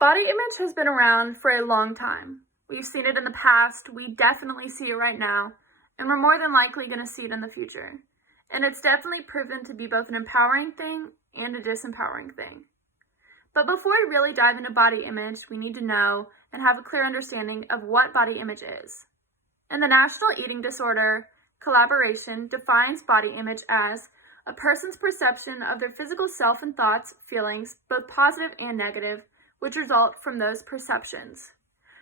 Body image has been around for a long time. We've seen it in the past, we definitely see it right now, and we're more than likely going to see it in the future. And it's definitely proven to be both an empowering thing and a disempowering thing. But before we really dive into body image, we need to know and have a clear understanding of what body image is. And the National Eating Disorder Collaboration defines body image as a person's perception of their physical self and thoughts, feelings, both positive and negative, which result from those perceptions.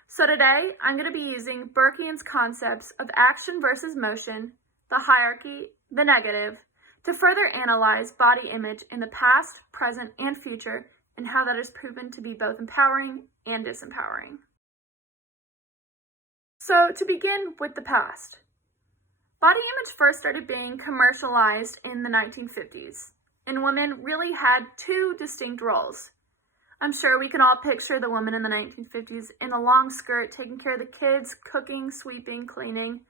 So today, I'm going to be using Burkean's concepts of action versus motion, the hierarchy, the negative, to further analyze body image in the past, present, and future, and how that is proven to be both empowering and disempowering. So to begin with the past, body image first started being commercialized in the 1950s, and women really had two distinct roles. I'm sure we can all picture the woman in the 1950s in a long skirt, taking care of the kids, cooking, sweeping, cleaning.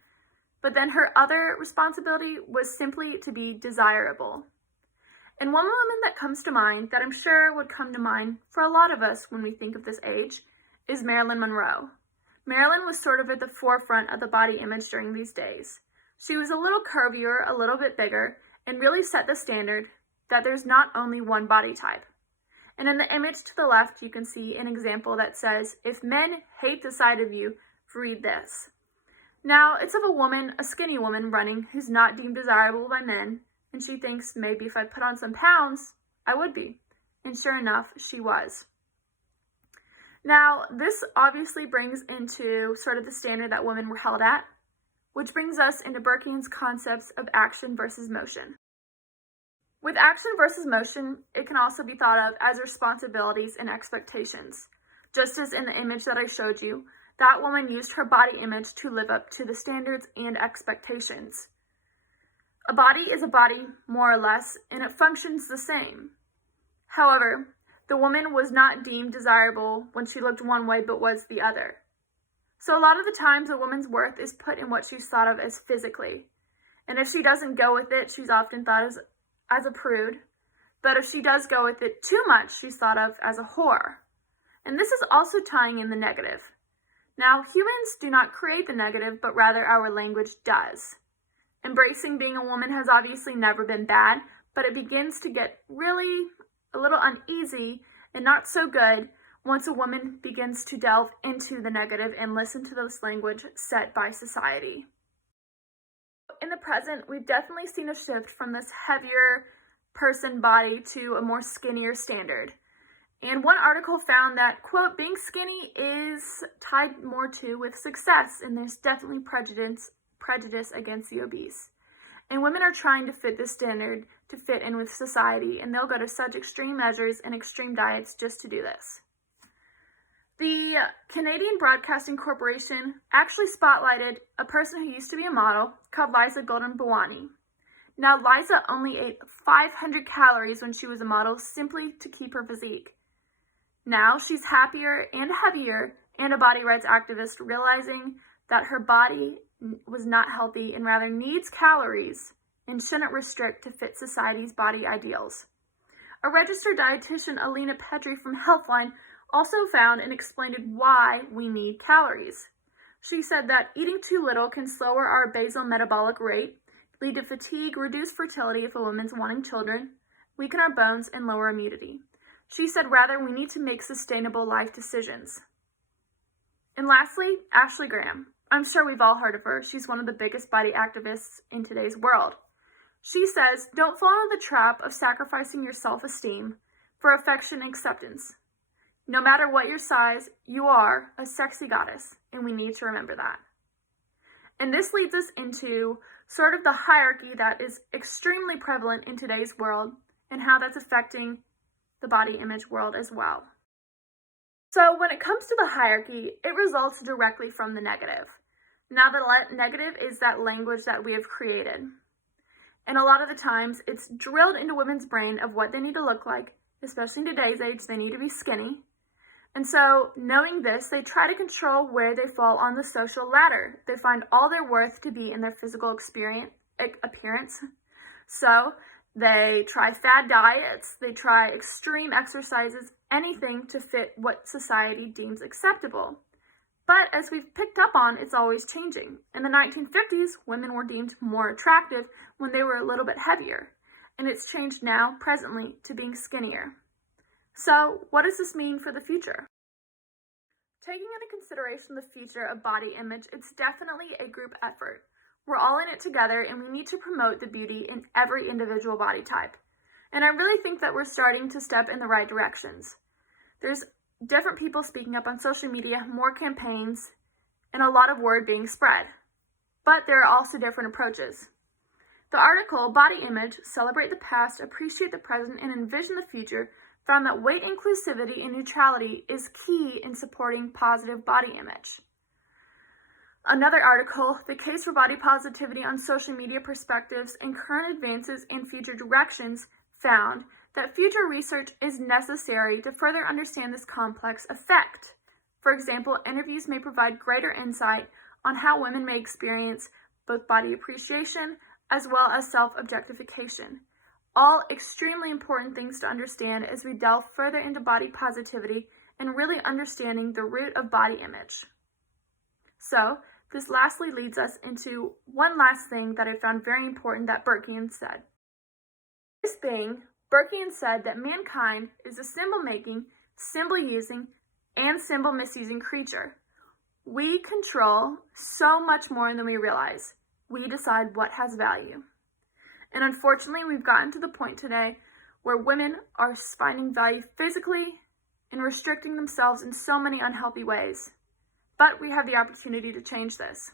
But then her other responsibility was simply to be desirable. And one woman that comes to mind, that I'm sure would come to mind for a lot of us when we think of this age, is Marilyn Monroe. Marilyn was sort of at the forefront of the body image during these days. She was a little curvier, a little bit bigger, and really set the standard that there's not only one body type. And in the image to the left, you can see an example that says, "If men hate the sight of you, read this." Now, it's of a woman, a skinny woman running, who's not deemed desirable by men, and she thinks maybe if I put on some pounds, I would be. And sure enough, she was. Now, this obviously brings into sort of the standard that women were held at, which brings us into Burkean's concepts of action versus motion. With action versus motion, it can also be thought of as responsibilities and expectations. Just as in the image that I showed you, that woman used her body image to live up to the standards and expectations. A body is a body, more or less, and it functions the same. However, the woman was not deemed desirable when she looked one way but was the other. So a lot of the times a woman's worth is put in what she's thought of as physically. And if she doesn't go with it, she's often thought as a prude, but if she does go with it too much, she's thought of as a whore. And this is also tying in the negative. Now, humans do not create the negative, but rather our language does. Embracing being a woman has obviously never been bad, but it begins to get really a little uneasy and not so good once a woman begins to delve into the negative and listen to this language set by society. In the present, we've definitely seen a shift from this heavier person body to a more skinnier standard. And one article found that, quote, being skinny is tied more to with success, and there's definitely prejudice against the obese. And women are trying to fit this standard to fit in with society, and they'll go to such extreme measures and extreme diets just to do this. The Canadian Broadcasting Corporation actually spotlighted a person who used to be a model called Liza Golden Bawani. Now, Liza only ate 500 calories when she was a model simply to keep her physique. Now she's happier and heavier and a body rights activist, realizing that her body was not healthy and rather needs calories and shouldn't restrict to fit society's body ideals. A registered dietitian, Alina Petri from Healthline, also found and explained why we need calories. She said that eating too little can slow our basal metabolic rate, lead to fatigue, reduce fertility if a woman's wanting children, weaken our bones, and lower immunity. She said rather we need to make sustainable life decisions. And lastly, Ashley Graham. I'm sure we've all heard of her. She's one of the biggest body activists in today's world. She says, don't fall into the trap of sacrificing your self-esteem for affection and acceptance. No matter what your size, you are a sexy goddess, and we need to remember that. And this leads us into sort of the hierarchy that is extremely prevalent in today's world and how that's affecting the body image world as well. So when it comes to the hierarchy, it results directly from the negative. Now the negative is that language that we have created. And a lot of the times it's drilled into women's brain of what they need to look like, especially in today's age, they need to be skinny. And so, knowing this, they try to control where they fall on the social ladder. They find all their worth to be in their physical appearance. So, They try fad diets, they try extreme exercises, anything to fit what society deems acceptable. But as we've picked up on, it's always changing. In the 1950s, women were deemed more attractive when they were a little bit heavier, and it's changed now, presently, to being skinnier. So, what does this mean for the future? Taking into consideration the future of body image, it's definitely a group effort. We're all in it together, and we need to promote the beauty in every individual body type. And I really think that we're starting to step in the right directions. There's different people speaking up on social media, more campaigns, and a lot of word being spread. But there are also different approaches. The article, Body Image, Celebrate the Past, Appreciate the Present, and Envision the Future, found that weight inclusivity and neutrality is key in supporting positive body image. Another article, The Case for Body Positivity on Social Media Perspectives and Current Advances and Future Directions, found that future research is necessary to further understand this complex effect. For example, interviews may provide greater insight on how women may experience both body appreciation as well as self-objectification. All extremely important things to understand as we delve further into body positivity and really understanding the root of body image. So, this lastly leads us into one last thing that I found very important that Burkean said. This being, Burkean said that mankind is a symbol-making, symbol-using, and symbol-misusing creature. We control so much more than we realize. We decide what has value. And unfortunately, we've gotten to the point today where women are finding value physically and restricting themselves in so many unhealthy ways. But we have the opportunity to change this.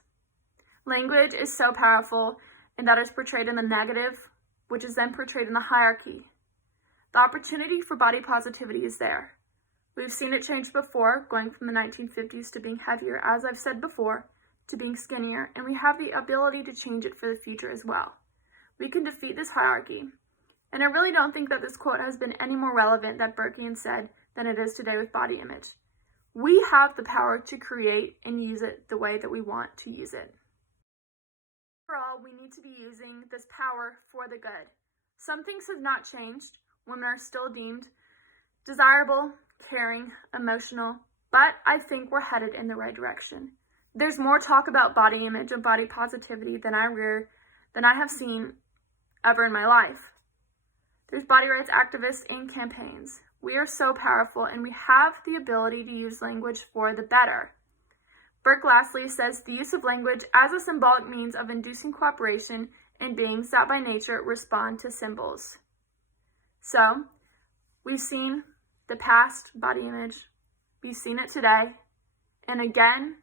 Language is so powerful, and that is portrayed in the negative, which is then portrayed in the hierarchy. The opportunity for body positivity is there. We've seen it change before, going from the 1950s to being heavier, as I've said before, to being skinnier, and we have the ability to change it for the future as well. We can defeat this hierarchy. And I really don't think that this quote has been any more relevant that Burkean said than it is today with body image. We have the power to create and use it the way that we want to use it. Overall, we need to be using this power for the good. Some things have not changed. Women are still deemed desirable, caring, emotional, but I think we're headed in the right direction. There's more talk about body image and body positivity than I have seen ever in my life. There's body rights activists and campaigns. We are so powerful, and we have the ability to use language for the better. Burke lastly says the use of language as a symbolic means of inducing cooperation in beings that by nature respond to symbols. So, we've seen the past body image, we've seen it today, and again,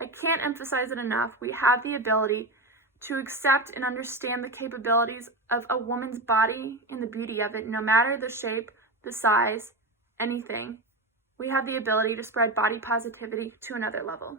I can't emphasize it enough, we have the ability to accept and understand the capabilities of a woman's body and the beauty of it, no matter the shape, the size, anything. We have the ability to spread body positivity to another level.